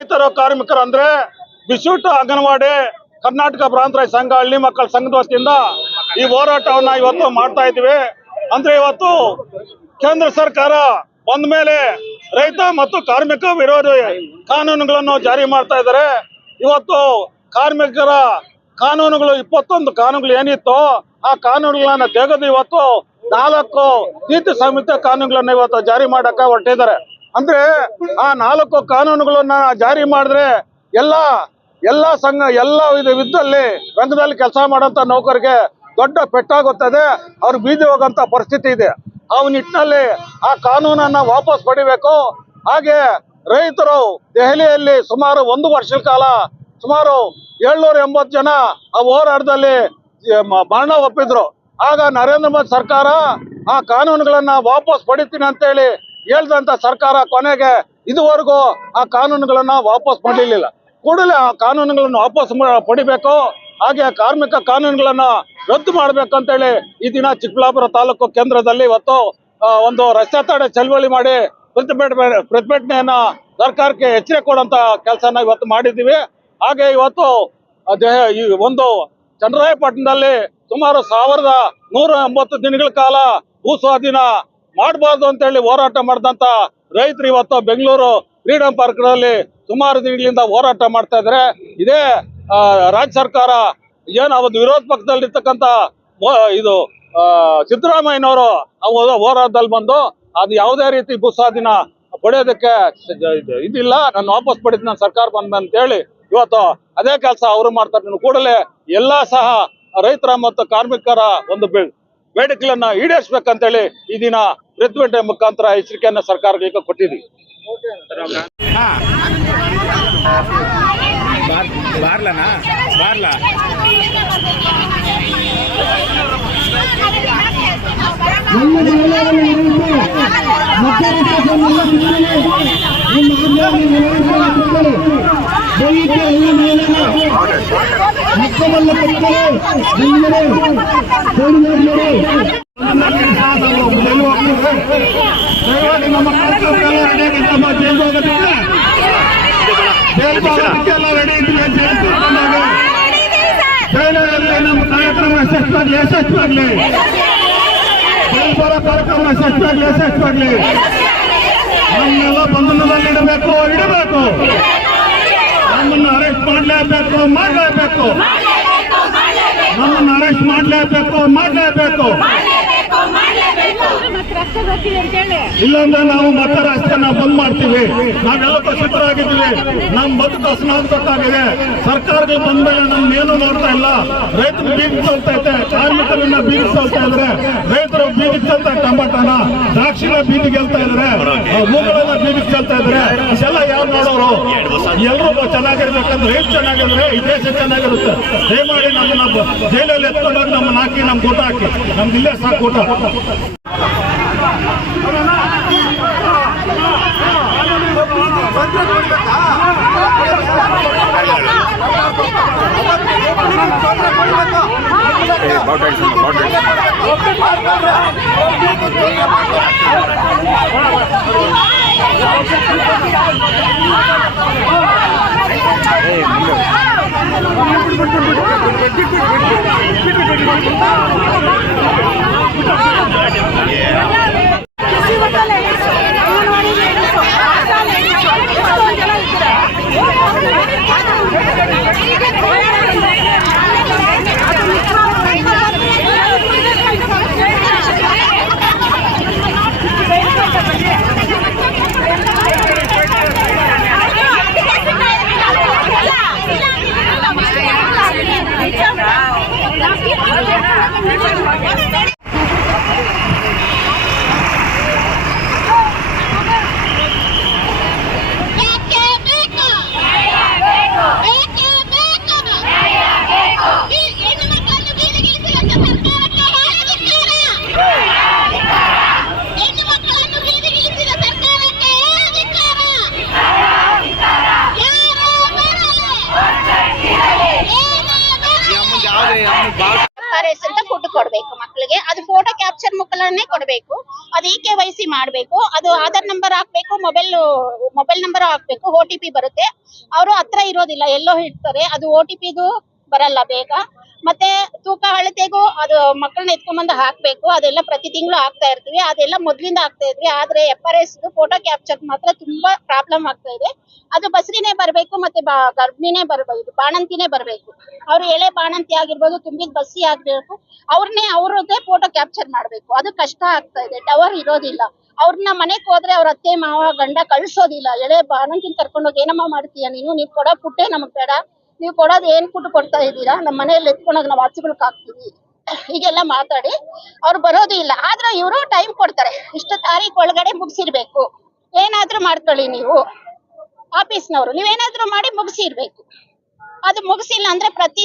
ರೈತರ ಕಾರ್ಮಿಕರು ಅಂದ್ರೆ ಬಿಸೂಟ ಅಂಗನವಾಡಿ ಕರ್ನಾಟಕ ಪ್ರಾಂತ ರೈತ ಸಂಘ ಹಳ್ಳಿ ಮಕ್ಕಳ ಸಂಘದ ವತಿಯಿಂದ ಈ ಹೋರಾಟವನ್ನ ಇವತ್ತು ಮಾಡ್ತಾ ಇದ್ದೀವಿ. ಅಂದ್ರೆ ಇವತ್ತು ಕೇಂದ್ರ ಸರ್ಕಾರ ಬಂದ ಮೇಲೆ ರೈತ ಮತ್ತು ಕಾರ್ಮಿಕ ವಿರೋಧಿ ಕಾನೂನುಗಳನ್ನು ಜಾರಿ ಮಾಡ್ತಾ ಇದ್ದಾರೆ. ಇವತ್ತು ಕಾರ್ಮಿಕರ ಕಾನೂನುಗಳು 21 ಕಾನೂನುಗಳು ಏನಿತ್ತು ಆ ಕಾನೂನುಗಳನ್ನ ತೆಗೆದು ಇವತ್ತು 4 ನೀತಿ ಸಂಹಿತೆ ಕಾನೂನುಗಳನ್ನ ಇವತ್ತು ಜಾರಿ ಮಾಡಕ್ಕೆ ಹೊರಟಿದ್ದಾರೆ. ಅಂದ್ರೆ ಆ 4 ಕಾನೂನುಗಳನ್ನ ಜಾರಿ ಮಾಡಿದ್ರೆ ಎಲ್ಲ ಸಂಘ ಎಲ್ಲ ವಿಧದಲ್ಲಿ ರಂಗದಲ್ಲಿ ಕೆಲಸ ಮಾಡೋಂಥ ನೌಕರಿಗೆ ದೊಡ್ಡ ಪೆಟ್ಟಾಗುತ್ತದೆ, ಅವ್ರು ಬೀದಿ ಹೋಗೋಂಥ ಪರಿಸ್ಥಿತಿ ಇದೆ. ಆ ನಿಟ್ಟಿನಲ್ಲಿ ಆ ಕಾನೂನನ್ನ ವಾಪಸ್ ಪಡಿಬೇಕು. ಹಾಗೆ ರೈತರು ದೆಹಲಿಯಲ್ಲಿ ಸುಮಾರು 1 ವರ್ಷದ ಕಾಲ ಸುಮಾರು 780 ಜನ ಆ ಹೋರಾಟದಲ್ಲಿ ಮರಣ ಒಪ್ಪಿದ್ರು. ಆಗ ನರೇಂದ್ರ ಮೋದಿ ಸರ್ಕಾರ ಆ ಕಾನೂನುಗಳನ್ನ ವಾಪಸ್ ಪಡಿತೀನಿ ಅಂತೇಳಿ ಹೇಳ್ದಂತ ಸರ್ಕಾರ ಕೊನೆಗೆ ಇದುವರೆಗೂ ಆ ಕಾನೂನುಗಳನ್ನ ವಾಪಸ್ ಮಾಡಲಿಲ್ಲ. ಕೂಡಲೇ ಆ ಕಾನೂನುಗಳನ್ನು ವಾಪಸ್ ಪಡಿಬೇಕು. ಹಾಗೆ ಕಾರ್ಮಿಕ ಕಾನೂನುಗಳನ್ನ ರದ್ದು ಮಾಡ್ಬೇಕಂತೇಳಿ ಈ ದಿನ ಚಿಕ್ಕಬಳ್ಳಾಪುರ ತಾಲೂಕು ಕೇಂದ್ರದಲ್ಲಿ ಇವತ್ತು ಒಂದು ರಸ್ತೆ ತಡೆ ಚಳವಳಿ ಮಾಡಿ ಪ್ರತಿಭಟನೆಯನ್ನ ಸರ್ಕಾರಕ್ಕೆ ಎಚ್ಚರಿಕೆ ಕೊಡುವಂತ ಕೆಲಸನ ಇವತ್ತು ಮಾಡಿದ್ದೀವಿ. ಹಾಗೆ ಇವತ್ತು ಈ ಒಂದು ಚನ್ನರಾಯಪಟ್ಟಣದಲ್ಲಿ ಸುಮಾರು 1180 ದಿನಗಳ ಕಾಲ ಭೂ ಸ್ವಾಧೀನ ಮಾಡಬಾರ್ದು ಅಂತೇಳಿ ಹೋರಾಟ ಮಾಡಿದಂತ ರೈತರು ಇವತ್ತು ಬೆಂಗಳೂರು ಫ್ರೀಡಂ ಪಾರ್ಕ್ ನಲ್ಲಿ ಸುಮಾರು ದಿನಗಳಿಂದ ಹೋರಾಟ ಮಾಡ್ತಾ ಇದ್ದಾರೆ. ಇದೇ ರಾಜ್ಯ ಸರ್ಕಾರ ಏನು ಅವತ್ತು ವಿರೋಧ ಪಕ್ಷದಲ್ಲಿರ್ತಕ್ಕಂಥ ಇದು ಸಿದ್ದರಾಮಯ್ಯನವರು ಹೋರಾಟದಲ್ಲಿ ಬಂದು ಅದು ಯಾವುದೇ ರೀತಿ ಭೂ ಸ್ವಾಧೀನ ಪಡೆಯೋದಕ್ಕೆ ಇದಿಲ್ಲ, ನಾನು ವಾಪಸ್ ಪಡಿತೀನಿ ನಾನು ಸರ್ಕಾರ ಬಂದ ಅಂತ ಹೇಳಿ ಇವತ್ತು ಅದೇ ಕೆಲಸ ಅವರು ಮಾಡ್ತಾರೆ. ಕೂಡಲೇ ಎಲ್ಲಾ ಸಹ ರೈತರ ಮತ್ತು ಕಾರ್ಮಿಕರ ಒಂದು ಬೇಡಿಕೆಗಳನ್ನ ಈಡೇರಿಸಬೇಕಂತೇಳಿ ಈ ದಿನ ಪ್ರತಿಭಟನೆ ಮುಖಾಂತರ ಎಚ್ಚರಿಕೆಯನ್ನ ಸರ್ಕಾರಕ್ಕೆ ಕೊಟ್ಟಿದ್ದೀವಿ. ನಮ್ಮ ಕಾರ್ಯಕ್ರಮ ಯಶಸ್ವಾಗಲಿ, ಕಾರ್ಯಕ್ರಮ ಯಶಸ್ವಾಗಲಿ. ನಮ್ಮೆಲ್ಲ ಬಂಧನದಲ್ಲಿಡಬೇಕು, ನಮ್ಮನ್ನು ಅರೆಸ್ಟ್ ಮಾಡಲೇಬೇಕು, ನಮ್ಮನ್ನು ಅರೆಸ್ಟ್ ಮಾಡಲೇಬೇಕು. ಇಲ್ಲಾಂದ್ರೆ ನಾವು ಮತ್ತೆ ರಾಷ್ಟ್ರನ ಬಂದ್ ಮಾಡ್ತೀವಿ. ನಾವೆಲ್ಲ ಸಿದ್ಧರಾಗಿದ್ದೀವಿ. ನಮ್ ಬದುಕು ಅಸನಾಗ್ಬೇಕಾಗಿದೆ. ಸರ್ಕಾರಗಳು ಬಂದ ಮೇಲೆ ನಮ್ಮೇನು ನೋಡ್ತಾ ಇಲ್ಲ. ರೈತರು ಬೀದಿಗೆ ಚಲ್ತೈತೆ, ಕಾರ್ಮಿಕರನ್ನ ಬೀದಿಗೆ ಚಲ್ತಾ ಇದ್ರೆ, ರೈತರು ಬೀದಿಗೆ ಚಲ್ತಾ ಟಮಾಟನ ದ್ರಾಕ್ಷಿನ ಬೀದಿಗೆ ಗೆಲ್ತಾ ಇದ್ರೆ, ಹೂಗಳೆಲ್ಲ ಬೀದಿಗೆ ಚಲ್ತಾ ಇದ್ರೆ, ಇದೆಲ್ಲ ಯಾರು ನೋಡೋರು? ಎಲ್ಲರೂ ಚೆನ್ನಾಗಿರ್ಬೇಕಂದ್ರೆ ರೈತ ಚೆನ್ನಾಗಿದ್ರೆ ಈ ದೇಶ ಚೆನ್ನಾಗಿರುತ್ತೆ. ದಯಮಾಡಿ ನಮ್ಮನ್ನ ಜೈಲಲ್ಲಿ ಎತ್ಕೊಂಡೋಗಿ ನಮ್ಮನ್ನ ಹಾಕಿ, ನಮ್ಗೆ ಊಟ ಹಾಕಿ, ನಮ್ಗೆ ಇಲ್ಲೇ ಸಾಕು ಊಟ. ಪ್ಲೇಟ್ಸ್ ಅಂತ ಫುಡ್ ಕೊಡ್ಬೇಕು ಮಕ್ಕಳಿಗೆ. ಅದು ಫೋಟೋ ಕ್ಯಾಪ್ಚರ್ ಮುಖಾಂತರನೇ ಕೊಡ್ಬೇಕು. ಅದು EKYC ಮಾಡ್ಬೇಕು. ಅದು ಆಧಾರ್ ನಂಬರ್ ಹಾಕ್ಬೇಕು, ಮೊಬೈಲ್ ನಂಬರ್ ಹಾಕ್ಬೇಕು. OTP ಬರುತ್ತೆ. ಅವರು ಹತ್ರ ಇರೋದಿಲ್ಲ, ಎಲ್ಲೋ ಇರ್ತಾರೆ. ಅದು OTPದು ಬರಲ್ಲ ಬೇಗ. ಮತ್ತೆ ತೂಕ ಅಳತೆಗೂ ಅದು ಮಕ್ಕಳನ್ನ ಎತ್ಕೊಂಡ್ಬಂದು ಹಾಕ್ಬೇಕು. ಅದೆಲ್ಲ ಪ್ರತಿ ತಿಂಗಳು ಹಾಕ್ತಾ ಇರ್ತೀವಿ. ಅದೆಲ್ಲ ಮೊದ್ಲಿಂದ ಆಗ್ತಾ ಇದ್ವಿ. ಆದ್ರೆ FRS ಫೋಟೋ ಕ್ಯಾಪ್ಚರ್ ಮಾತ್ರ ತುಂಬಾ ಪ್ರಾಬ್ಲಮ್ ಆಗ್ತಾ ಇದೆ. ಅದು ಬಸ್ರಿನೇ ಬರ್ಬೇಕು, ಮತ್ತೆ ಗರ್ಭಿಣಿನೇ ಬರ್ಬೇಕು, ಬಾಣಂತಿನೇ ಬರ್ಬೇಕು. ಅವ್ರು ಎಳೆ ಬಾಣಂತಿ ಆಗಿರ್ಬೋದು, ತುಂಬಿದ ಬಸ್ಸಿ ಆಗ್ಬೇಕು, ಅವ್ರದ್ದೇ ಫೋಟೋ ಕ್ಯಾಪ್ಚರ್ ಮಾಡ್ಬೇಕು. ಅದು ಕಷ್ಟ ಆಗ್ತಾ ಇದೆ. ಟವರ್ ಇರೋದಿಲ್ಲ. ಅವ್ರನ್ನ ಮನೆಗ್ ಹೋದ್ರೆ ಅವ್ರ ಅತ್ತೆ ಮಾವ ಗಂಡ ಕಳ್ಸೋದಿಲ್ಲ. ಎಳೆ ಬಾಣಂತಿನ ಕರ್ಕೊಂಡೋಗಿ ಏನಮ್ಮ ಮಾಡ್ತೀಯ ನೀವ್ ಕೊಡೋ ಫುಡ್ಡೇ ನಮಗ್ ಬೇಡ, ನೀವು ಕೊಡೋದು ಏನ್ ಫುಡ್ ಕೊಡ್ತಾ ಇದ್ದೀರಾ, ನಮ್ಮ ಮನೆಯಲ್ಲಿ ಎತ್ಕೊಂಡೋಗಿ ನಾವು ಹಸುಗಳ್ಕ್ ಹಾಕ್ತೀವಿ, ಹೀಗೆಲ್ಲ ಮಾತಾಡಿ ಅವ್ರು ಬರೋದು ಇಲ್ಲ. ಆದ್ರೆ ಇವರು ಟೈಮ್ ಕೊಡ್ತಾರೆ, ಇಷ್ಟು ತಾರೀಖ್ ಒಳಗಡೆ ಮುಗಿಸಿರ್ಬೇಕು, ಏನಾದ್ರೂ ಮಾಡ್ಕೊಳ್ಳಿ ನೀವು ಆಫೀಸ್ನವರು, ನೀವೇನಾದ್ರೂ ಮಾಡಿ ಮುಗಿಸಿರ್ಬೇಕು. ಅದು ಮುಗಿಸಿಲ್ಲ ಅಂದ್ರೆ ಪ್ರತಿ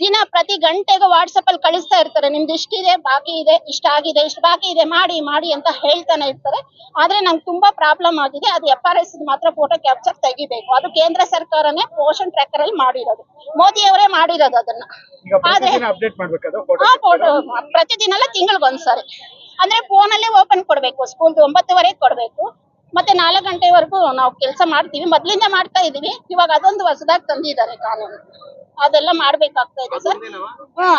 ದಿನ ಪ್ರತಿ ಗಂಟೆಗೆ ವಾಟ್ಸಪ್ ಅಲ್ಲಿ ಕಳಿಸ್ತಾ ಇರ್ತಾರೆ, ನಿಮ್ದು ಇಷ್ಟಿದೆ ಬಾಕಿ ಇದೆ, ಇಷ್ಟ ಆಗಿದೆ, ಇಷ್ಟು ಬಾಕಿ ಇದೆ, ಮಾಡಿ ಅಂತ ಹೇಳ್ತಾನೆ ಇರ್ತಾರೆ. ಆದ್ರೆ ನಂಗೆ ತುಂಬಾ ಪ್ರಾಬ್ಲಮ್ ಆಗಿದೆ. ಅದು FRS ಮಾತ್ರ ಫೋಟೋ ಕ್ಯಾಪ್ಚರ್ ತೆಗಿಬೇಕು. ಅದು ಕೇಂದ್ರ ಸರ್ಕಾರನೇ ಪೋಷಣ್ ಟ್ರ್ಯಾಕರ್ ಅಲ್ಲಿ ಮಾಡಿರೋದು, ಮೋದಿ ಅವರೇ ಮಾಡಿರೋದು ಅದನ್ನ. ಆದ್ರೆ ಫೋಟೋ ಪ್ರತಿದಿನ ಅಲ್ಲ, ತಿಂಗಳಿಗೊಂದ್ಸರಿ. ಅಂದ್ರೆ ಫೋನ್ ಅಲ್ಲೇ ಓಪನ್ ಕೊಡ್ಬೇಕು. ಸ್ಕೂಲ್ 9:00ವರೆಗೆ ಕೊಡ್ಬೇಕು. ಮತ್ತೆ 4 ಗಂಟೆವರೆಗೂ ನಾವು ಕೆಲಸ ಮಾಡ್ತೀವಿ. ಮೊದ್ಲಿಂದ ಮಾಡ್ತಾ ಇದೀವಿ. ಇವಾಗ ಅದೊಂದು ಹೊಸದಾಗಿ ತಂದಿದ್ದಾರೆ ಕಾನೂನು, ಅದೆಲ್ಲ ಮಾಡ್ಬೇಕಾಗ್ತಾ ಇದೆ ಸರ್.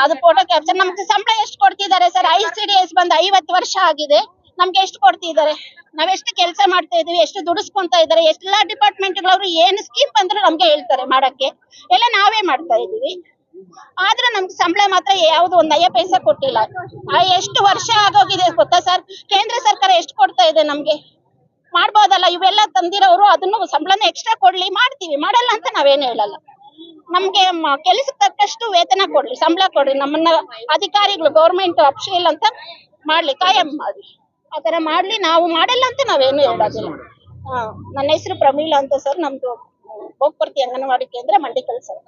ಅದು ಫೋಟೋ ಕ್ಯಾಪ್ಚರ್. ನಮ್ಗೆ ಸಂಬಳ ಎಷ್ಟು ಕೊಡ್ತಿದ್ದಾರೆ ಸರ್? ICDS ಬಂದು 50 ವರ್ಷ ಆಗಿದೆ. ನಮ್ಗೆ ಎಷ್ಟು ಕೊಡ್ತಿದ್ದಾರೆ? ನಾವೆಷ್ಟು ಕೆಲಸ ಮಾಡ್ತಾ ಇದೀವಿ, ಎಷ್ಟು ದುಡಿಸ್ಕೊಂತ ಇದಾರೆ. ಎಲ್ಲಾ ಡಿಪಾರ್ಟ್ಮೆಂಟ್ಗಳವರು ಏನು ಸ್ಕೀಮ್ ಬಂದ್ರೆ ನಮ್ಗೆ ಹೇಳ್ತಾರೆ ಮಾಡಕ್ಕೆ, ಎಲ್ಲ ನಾವೇ ಮಾಡ್ತಾ ಇದೀವಿ. ಆದ್ರೆ ನಮ್ಗೆ ಸಂಬಳ ಮಾತ್ರ ಯಾವ್ದು ಒಂದ್ 5 ಪೈಸೆ ಕೊಟ್ಟಿಲ್ಲ. ಎಷ್ಟು ವರ್ಷ ಆಗೋಗಿದೆ ಗೊತ್ತಾ ಸರ್? ಕೇಂದ್ರ ಸರ್ಕಾರ ಎಷ್ಟು ಕೊಡ್ತಾ ಇದೆ ನಮ್ಗೆ? ಮಾಡ್ಬೋದಲ್ಲ ಇವೆಲ್ಲ ತಂದಿರೋರು, ಅದನ್ನು ಸಂಬಳನ ಎಕ್ಸ್ಟ್ರಾ ಕೊಡ್ಲಿ, ಮಾಡ್ತೀವಿ. ಮಾಡಲ್ಲ ಅಂತ ನಾವೇನು ಹೇಳಲ್ಲ. ನಮ್ಗೆ ಕೆಲಸಕ್ಕೆ ತಕ್ಕಷ್ಟು ವೇತನ ಕೊಡ್ಲಿ, ಸಂಬಳ ಕೊಡ್ಲಿ. ನಮ್ಮನ್ನ ಅಧಿಕಾರಿಗಳು ಗೌರ್ಮೆಂಟ್ ಅಫಿಷಿಯಲ್ ಅಂತ ಮಾಡ್ಲಿ, ಕಾಯಂ ಮಾಡ್ಲಿ, ಆತರ ಮಾಡ್ಲಿ. ನಾವು ಮಾಡಲ್ಲ ಅಂತ ನಾವೇನು ಹೇಳೋದಿಲ್ಲ. ನನ್ನ ಹೆಸರು ಪ್ರಮೀಳಾ ಅಂತ ಸರ್. ನಮ್ದು ಭೋಗಪರ್ತಿ ಅಂಗನವಾಡಿ ಕೇಂದ್ರ, ಮಂಡಿಕಲ್ ಸರ್.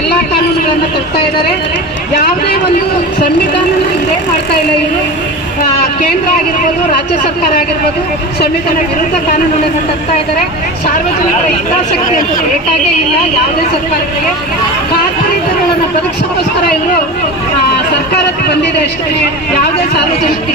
ಎಲ್ಲಾ ಕಾನೂನುಗಳನ್ನ ತರ್ತಾ ಇದ್ದಾರೆ. ಯಾವುದೇ ಒಂದು ಸಂವಿಧಾನ ಇದೇ ಮಾಡ್ತಾ ಇಲ್ಲ ಇವರು. ಕೇಂದ್ರ ಆಗಿರ್ಬೋದು, ರಾಜ್ಯ ಸರ್ಕಾರ ಆಗಿರ್ಬೋದು, ಸಂವಿಧಾನ ವಿರುದ್ಧ ಕಾನೂನುಗಳನ್ನು ತರ್ತಾ ಇದ್ದಾರೆ. ಸಾರ್ವಜನಿಕರ ಹಿತಾಸಕ್ತಿ ಅಂತ ಬೇಕಾಗೇ ಇಲ್ಲ ಯಾವುದೇ ಸರ್ಕಾರಗಳಿಗೆ. ಕಾರ್ಪೊರೇಟರ್ಗಳನ್ನು ಬದುಕಿಸೋಕ್ಕೋಸ್ಕರ ಇವರು ಸರ್ಕಾರಕ್ಕೆ ಬಂದಿದೆ ಅಷ್ಟೇ. ಯಾವುದೇ ಸಾರ್ವಜನಿಕ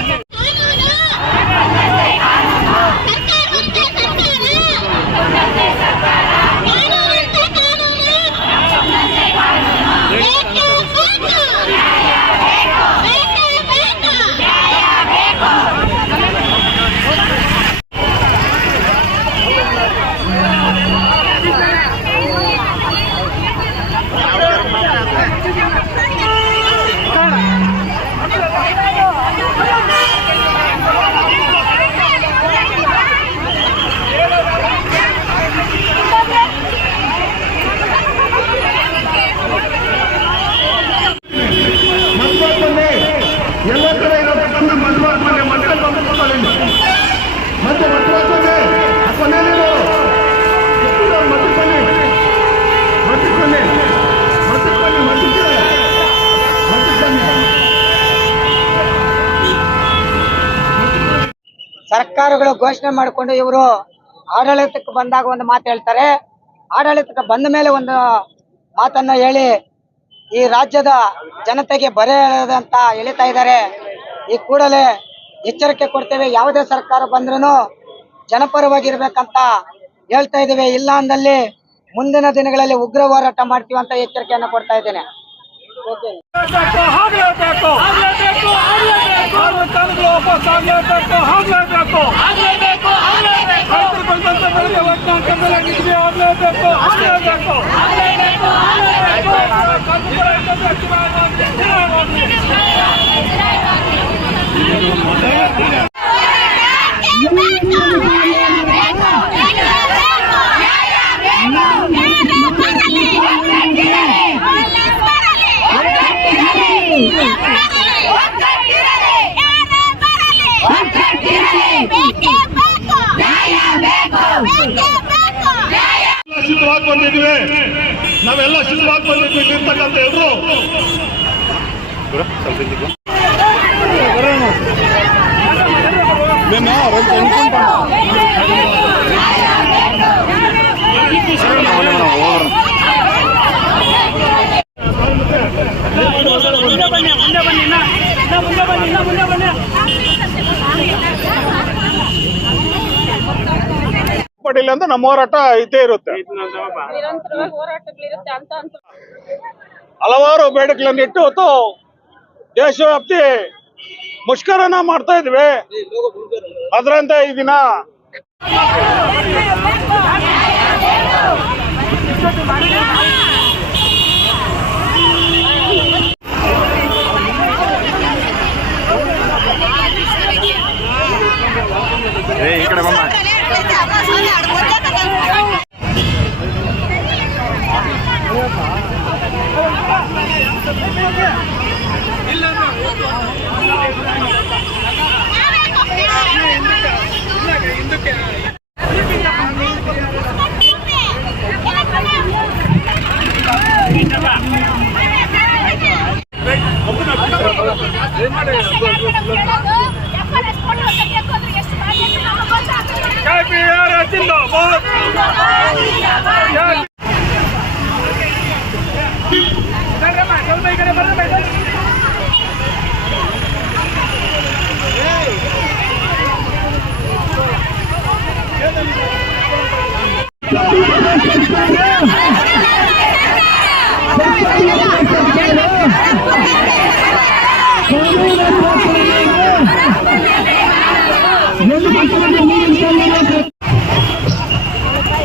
ಸರ್ಕಾರಗಳು ಘೋಷಣೆ ಮಾಡಿಕೊಂಡು ಇವರು ಆಡಳಿತಕ್ಕೆ ಬಂದಾಗ ಒಂದು ಮಾತು ಹೇಳ್ತಾರೆ, ಆಡಳಿತಕ್ಕೆ ಬಂದ ಮೇಲೆ ಒಂದು ಮಾತನ್ನ ಹೇಳಿ ಈ ರಾಜ್ಯದ ಜನತೆಗೆ ಬರೆ ಎಳೆದಂತ ಎಳಿತಾ ಇದ್ದಾರೆ. ಈ ಕೂಡಲೇ ಎಚ್ಚರಿಕೆ ಕೊಡ್ತೇವೆ, ಯಾವುದೇ ಸರ್ಕಾರ ಬಂದ್ರೂ ಜನಪರವಾಗಿರ್ಬೇಕಂತ ಹೇಳ್ತಾ ಇದ್ದೇವೆ. ಇಲ್ಲ ಅಂದಲ್ಲಿ ಮುಂದಿನ ದಿನಗಳಲ್ಲಿ ಉಗ್ರ ಹೋರಾಟ ಮಾಡ್ತೀವಿ ಅಂತ ಎಚ್ಚರಿಕೆಯನ್ನು ಕೊಡ್ತಾ ಇದ್ದೇನೆ. ಸಿದ್ಧವಾಗಿ ಬಂದಿದ್ವಿ, ನಾವೆಲ್ಲ ಸಿದ್ಧವಾಗಿ ಬಂದಿದ್ವಿ. ಇರ್ತಕ್ಕಂಥ ಎಲ್ರು ಪಡಿಲ್ಲ ಅಂತ ನಮ್ಮ ಹೋರಾಟ ಇದ್ದೇ ಇರುತ್ತೆ. ಹಲವಾರು ಬೇಡಿಕೆಗಳನ್ನು ಇಟ್ಟು ಇವತ್ತು ದೇಶವ್ಯಾಪ್ತಿ ಮುಷ್ಕರನ ಮಾಡ್ತಾ ಇದ್ವಿ. ಅದರಂತೆ ಈ ದಿನ ಈ ಕಡೆ ಬಮ್ಮ.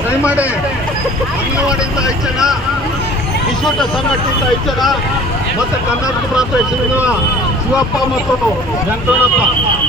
ದಯಮಾಡಿ ಅಂಗನವಾಡಿಯಿಂದ 5 ಜನ, ವಿಶ್ವಟ ಸಂಘಟನೆಯಿಂದ 5 ಜನ, ಮತ್ತೆ ಕರ್ನಾಟಕ ಪ್ರಾಂತ ಶಿವಪ್ಪ ಮತ್ತು ವೆಂಕಟಪ್ಪ